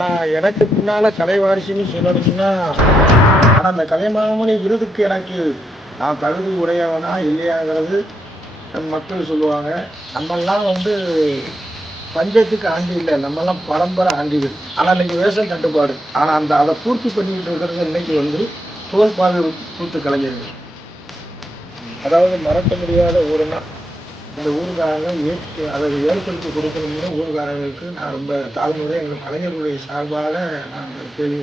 ஆனால் எனக்கு பின்னால் கலைவாரிசுன்னு சொல்லணும்னா, ஆனால் அந்த கலைமாமணி விருதுக்கு எனக்கு நான் தகுதி உடையவனா இல்லையாங்கிறது மக்கள் சொல்லுவாங்க. நம்மெல்லாம் பஞ்சத்துக்கு ஆண்டி இல்லை, நம்மெல்லாம் பரம்பரை ஆண்டிகள். ஆனால் இன்னைக்கு வேஷம் தட்டுப்பாடு. ஆனால் அதை பூர்த்தி பண்ணிக்கிட்டு இருக்கிறது இன்னைக்கு தோல்பாவை கூத்து கலைஞர்கள். அதாவது மறக்க முடியாத ஊருன்னா இந்த ஊருக்காரங்க அதை ஏற்படுத்தி கொடுக்கணும்னு ஊருக்காரங்களுக்கு நான் ரொம்ப தாழ்முறை எங்கள் கலைஞர்களுடைய சார்பாக நான் கேள்வி